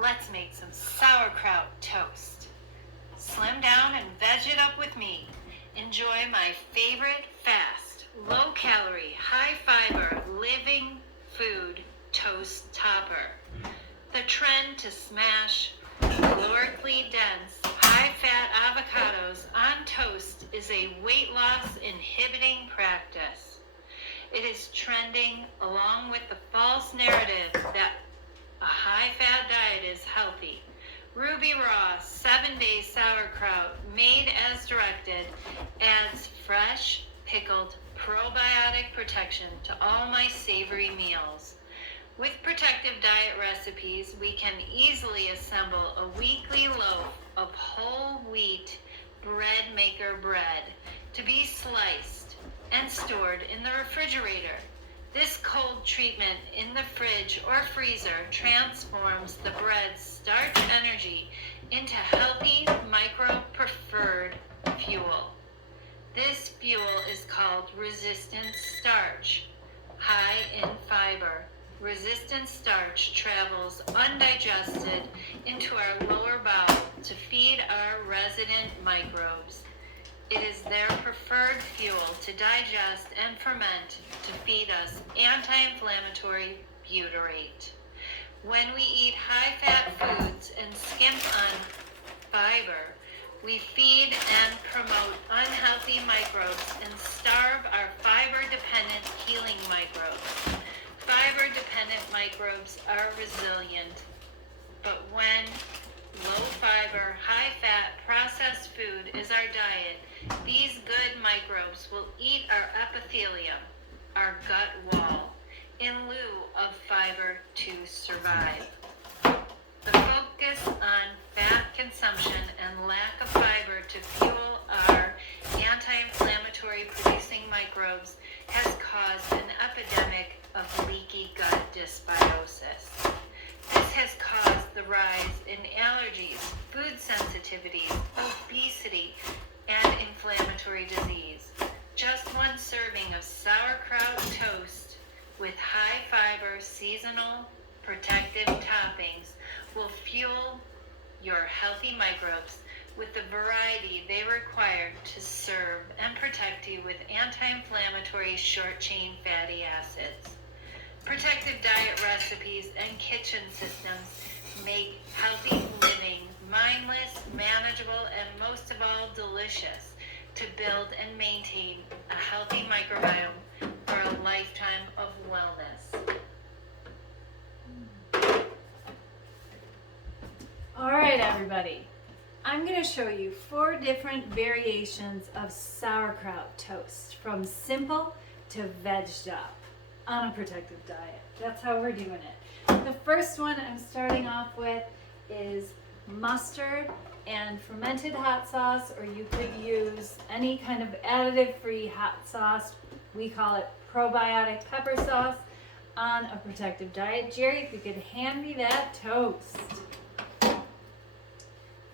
Let's make some sauerkraut toast. Slim down and veg it up with me. Enjoy my favorite fast, low-calorie, high-fiber, living food toast topper. The trend to smash calorically dense, high-fat avocados on toast is a weight loss inhibiting practice. It is trending along with the false narrative that a high-fat diet is healthy. Ruby Raw 7-day sauerkraut made as directed adds fresh, pickled, probiotic protection to all my savory meals. With protective diet recipes, we can easily assemble a weekly loaf of whole wheat bread maker bread to be sliced and stored in the refrigerator. This cold treatment in the fridge or freezer transforms the bread's starch energy into healthy microbe-preferred fuel. This fuel is called resistant starch, high in fiber. Resistant starch travels undigested into our lower bowel to feed our resident microbes. It is their preferred fuel to digest and ferment to feed us anti-inflammatory butyrate. When we eat high-fat foods and skimp on fiber, we feed and promote unhealthy microbes and starve our fiber-dependent healing microbes. Fiber-dependent microbes are resilient, but when low-fiber, high-fat processed food is our diet, these good microbes will eat our epithelium, our gut wall, in lieu of fiber to survive. The focus on fat consumption and lack of fiber to fuel our anti-inflammatory-producing microbes has caused an epidemic of leaky gut dysbiosis. This has caused the rise in allergies, food sensitivities, obesity, and inflammatory disease. Just one serving of sauerkraut toast with high-fiber seasonal protective toppings will fuel your healthy microbes with the variety they require to serve and protect you with anti-inflammatory short-chain fatty acids. Protective diet recipes and kitchen systems make healthy living mindless, manageable, and most of all, delicious to build and maintain a healthy microbiome for a lifetime of wellness. All right, everybody. I'm going to show you 4 different variations of sauerkraut toast, from simple to veg-it-up on a protective diet. That's how we're doing it. The first one I'm starting off with is mustard and fermented hot sauce, or you could use any kind of additive-free hot sauce. We call it probiotic pepper sauce on a protective diet. Jerry, if you could hand me that toast.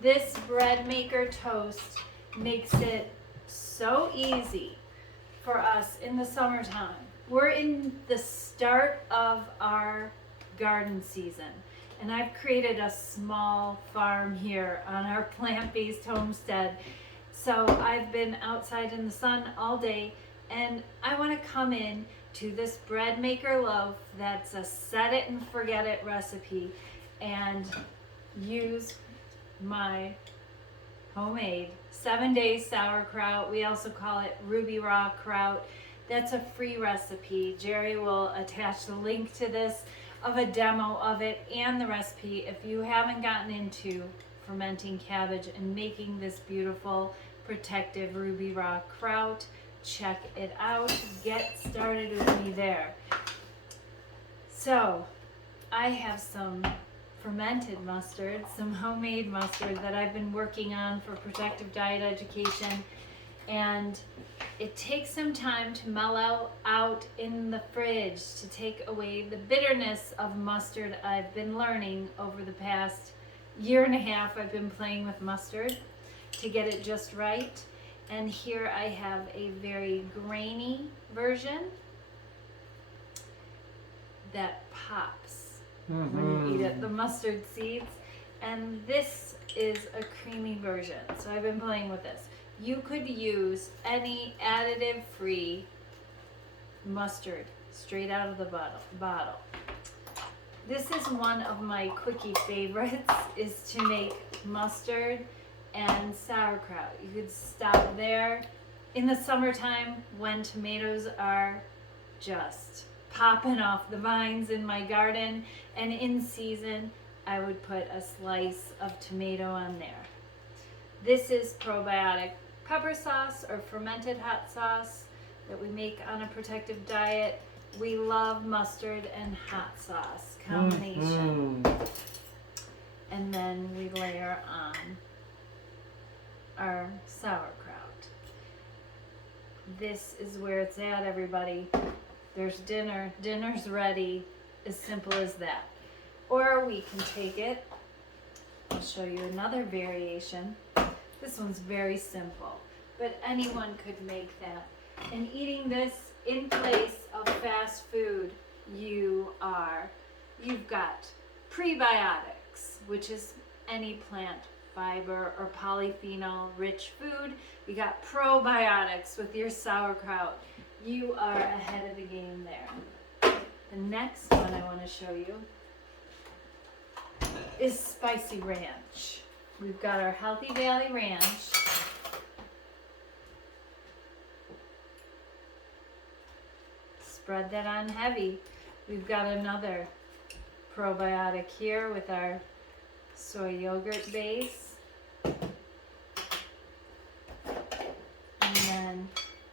This bread maker toast makes it so easy for us in the summertime. We're in the start of our garden season, and I've created a small farm here on our plant-based homestead. So I've been outside in the sun all day, and I want to come in to this bread maker loaf that's a set it and forget it recipe and use my homemade 7-day sauerkraut. We also call it Ruby Raw kraut. That's a free recipe. Jerry will attach the link to this of a demo of it and the recipe if you haven't gotten into fermenting cabbage and making this beautiful protective Ruby Raw kraut. Check it out. Get started with me there. So I have some fermented mustard, some homemade mustard that I've been working on for protective diet education, and it takes some time to mellow out in the fridge to take away the bitterness of mustard. I've been learning over the past year and a half. I've been playing with mustard to get it just right, and here I have a very grainy version that pops when you eat it, the mustard seeds. And this is a creamy version. So I've been playing with this. You could use any additive-free mustard straight out of the bottle. This is one of my quickie favorites, is to make mustard and sauerkraut. You could stop there. In the summertime, when tomatoes are just popping off the vines in my garden, and in season, I would put a slice of tomato on there. This is probiotic pepper sauce or fermented hot sauce that we make on a protective diet. We love mustard and hot sauce combination. And then we layer on our sauerkraut. This is where it's at, everybody. There's dinner. Dinner's ready. As simple as that. Or we can take it. I'll show you another variation. This one's very simple, but anyone could make that. And eating this in place of fast food, you've got prebiotics, which is any plant fiber or polyphenol rich food. You got probiotics with your sauerkraut. You are ahead of the game there. The next one I want to show you is spicy ranch. We've got our Healthy Valley Ranch. Spread that on heavy. We've got another probiotic here with our soy yogurt base. And then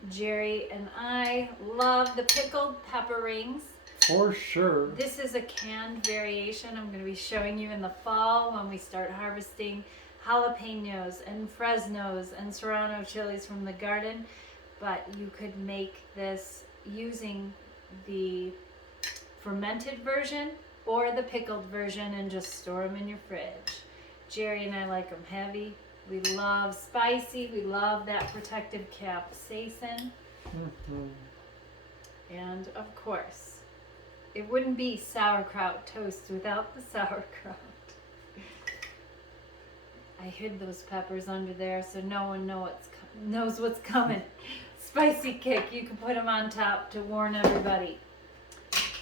Jerry and I love the pickled pepper rings. For sure. This is a canned variation I'm going to be showing you in the fall when we start harvesting jalapenos and fresnos and serrano chilies from the garden. But you could make this using the fermented version or the pickled version and just store them in your fridge. Jerry and I like them heavy. We love spicy. We love that protective capsaicin. And of course, it wouldn't be sauerkraut toast without the sauerkraut. I hid those peppers under there so no one knows what's coming. Spicy kick, you can put them on top to warn everybody.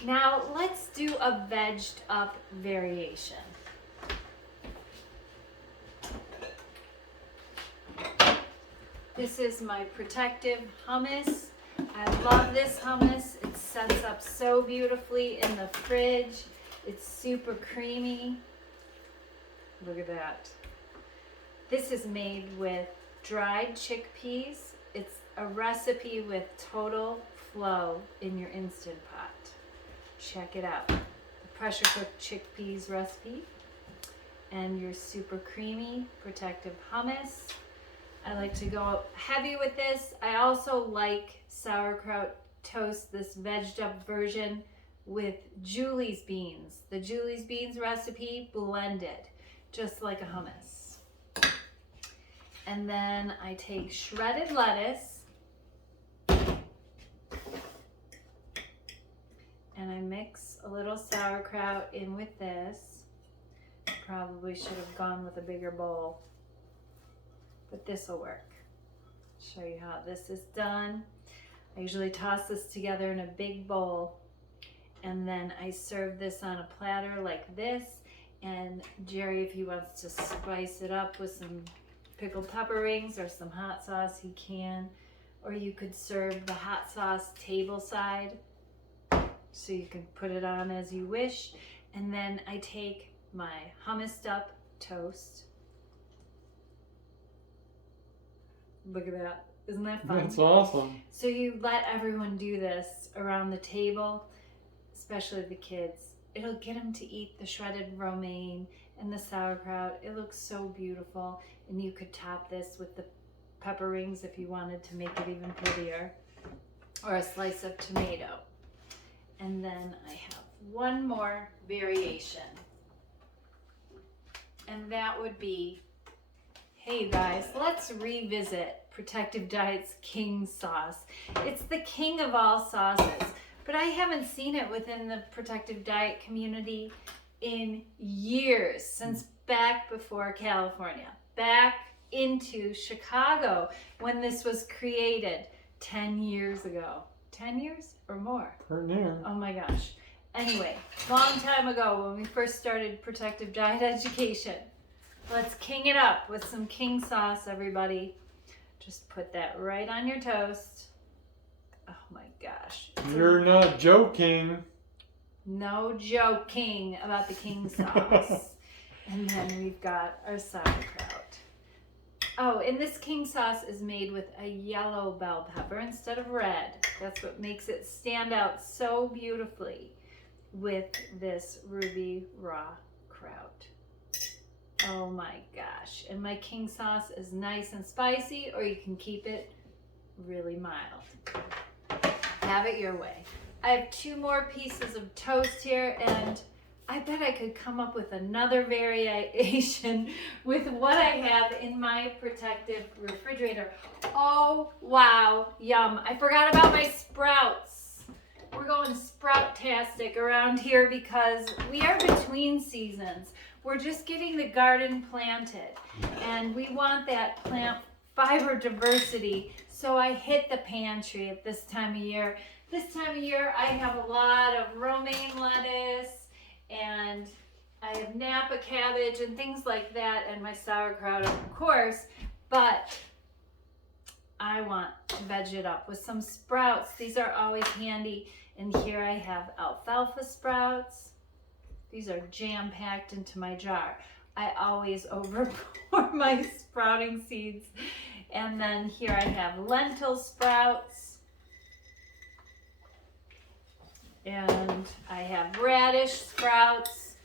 Now let's do a vegged up variation. This is my protective hummus. I love this hummus. It sets up so beautifully in the fridge. It's super creamy. Look at that. This is made with dried chickpeas. It's a recipe with total flow in your Instant Pot. Check it out. The pressure cooked chickpeas recipe and your super creamy protective hummus. I like to go heavy with this. I also like sauerkraut toast, this vegged up version with Julie's beans. The Julie's beans recipe blended, just like a hummus. And then I take shredded lettuce and I mix a little sauerkraut in with this. Probably should have gone with a bigger bowl, but this will work. Show you how this is done. I usually toss this together in a big bowl and then I serve this on a platter like this. And Jerry, if he wants to spice it up with some pickled pepper rings or some hot sauce, he can. Or you could serve the hot sauce table side, so you can put it on as you wish. And then I take my hummused up toast. Look at that. Isn't that fun? That's awesome. So you let everyone do this around the table, especially the kids. It'll get them to eat the shredded romaine and the sauerkraut. It looks so beautiful. And you could top this with the pepper rings if you wanted to make it even prettier, or a slice of tomato. And then I have one more variation. And that would be, hey guys, let's revisit Protective Diet's King sauce. It's the king of all sauces, but I haven't seen it within the Protective Diet community in years, since back before California, back into Chicago when this was created 10 years ago. 10 years or more? Pretty near. Oh my gosh. Anyway, long time ago when we first started protective diet education. Let's king it up with some king sauce, everybody. Just put that right on your toast. Oh my gosh. You're not joking. No joking about the king sauce. And then we've got our sauerkraut. Oh, and this king sauce is made with a yellow bell pepper instead of red. That's what makes it stand out so beautifully with this ruby raw kraut. Oh my gosh. And my king sauce is nice and spicy, or you can keep it really mild. Have it your way. I have 2 more pieces of toast here, and I bet I could come up with another variation with what I have in my protective refrigerator. Oh, wow, yum. I forgot about my sprouts. We're going sprout-tastic around here because we are between seasons. We're just getting the garden planted, and we want that plant fiber diversity, so I hit the pantry at this time of year. This time of year, I have a lot of romaine lettuce, and I have Napa cabbage and things like that, and my sauerkraut, of course, but I want to veg it up with some sprouts. These are always handy, and here I have alfalfa sprouts. These are jam-packed into my jar. I always overpour my sprouting seeds. And then here I have lentil sprouts. And I have radish sprouts.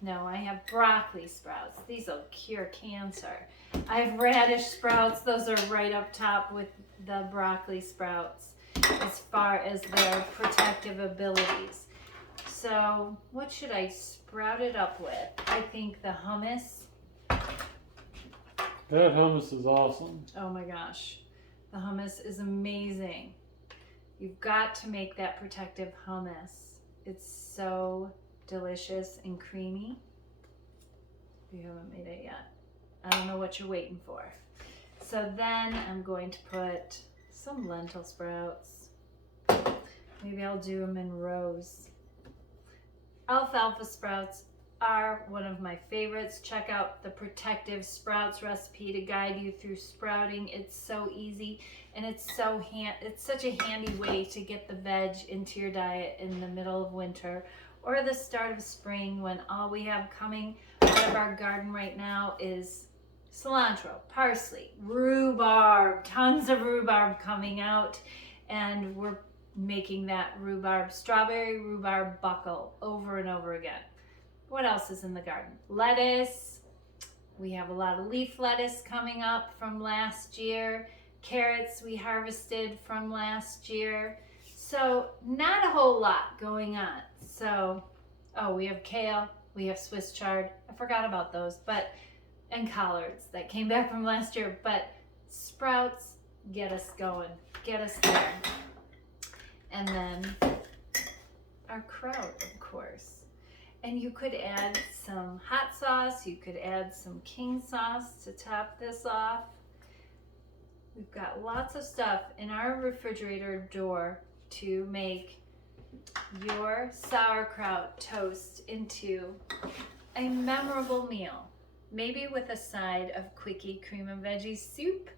No, I have broccoli sprouts. These will cure cancer. I have radish sprouts. Those are right up top with the broccoli sprouts as far as their protective abilities. So what should I sprout it up with? I think the hummus. That hummus is awesome. Oh my gosh. The hummus is amazing. You've got to make that protective hummus. It's so delicious and creamy. You haven't made it yet. I don't know what you're waiting for. So then I'm going to put some lentil sprouts. Maybe I'll do them in rows. Alfalfa sprouts are one of my favorites. Check out the protective sprouts recipe to guide you through sprouting. It's so easy, and it's such a handy way to get the veg into your diet in the middle of winter or the start of spring, when all we have coming out of our garden right now is cilantro, parsley, rhubarb, tons of rhubarb coming out, and we're making that strawberry rhubarb buckle over and over again. What else is in the garden? Lettuce. We have a lot of leaf lettuce coming up from last year. Carrots we harvested from last year. So not a whole lot going on. So, we have kale, we have Swiss chard. I forgot about those, and collards that came back from last year. But sprouts get us going, get us there. And then our kraut, of course. And you could add some hot sauce. You could add some king sauce to top this off. We've got lots of stuff in our refrigerator door to make your sauerkraut toast into a memorable meal. Maybe with a side of quickie cream and veggie soup,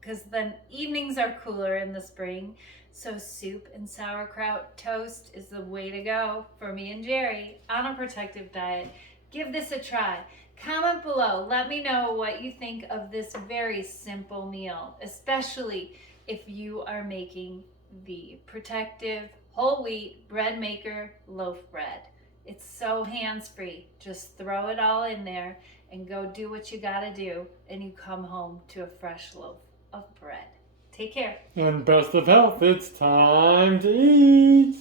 because the evenings are cooler in the spring. So soup and sauerkraut toast is the way to go for me and Jerry on a protective diet. Give this a try. Comment below. Let me know what you think of this very simple meal, especially if you are making the protective whole wheat bread maker loaf bread. It's so hands-free. Just throw it all in there and go do what you gotta do, and you come home to a fresh loaf of bread. Take care. And best of health, it's time to eat.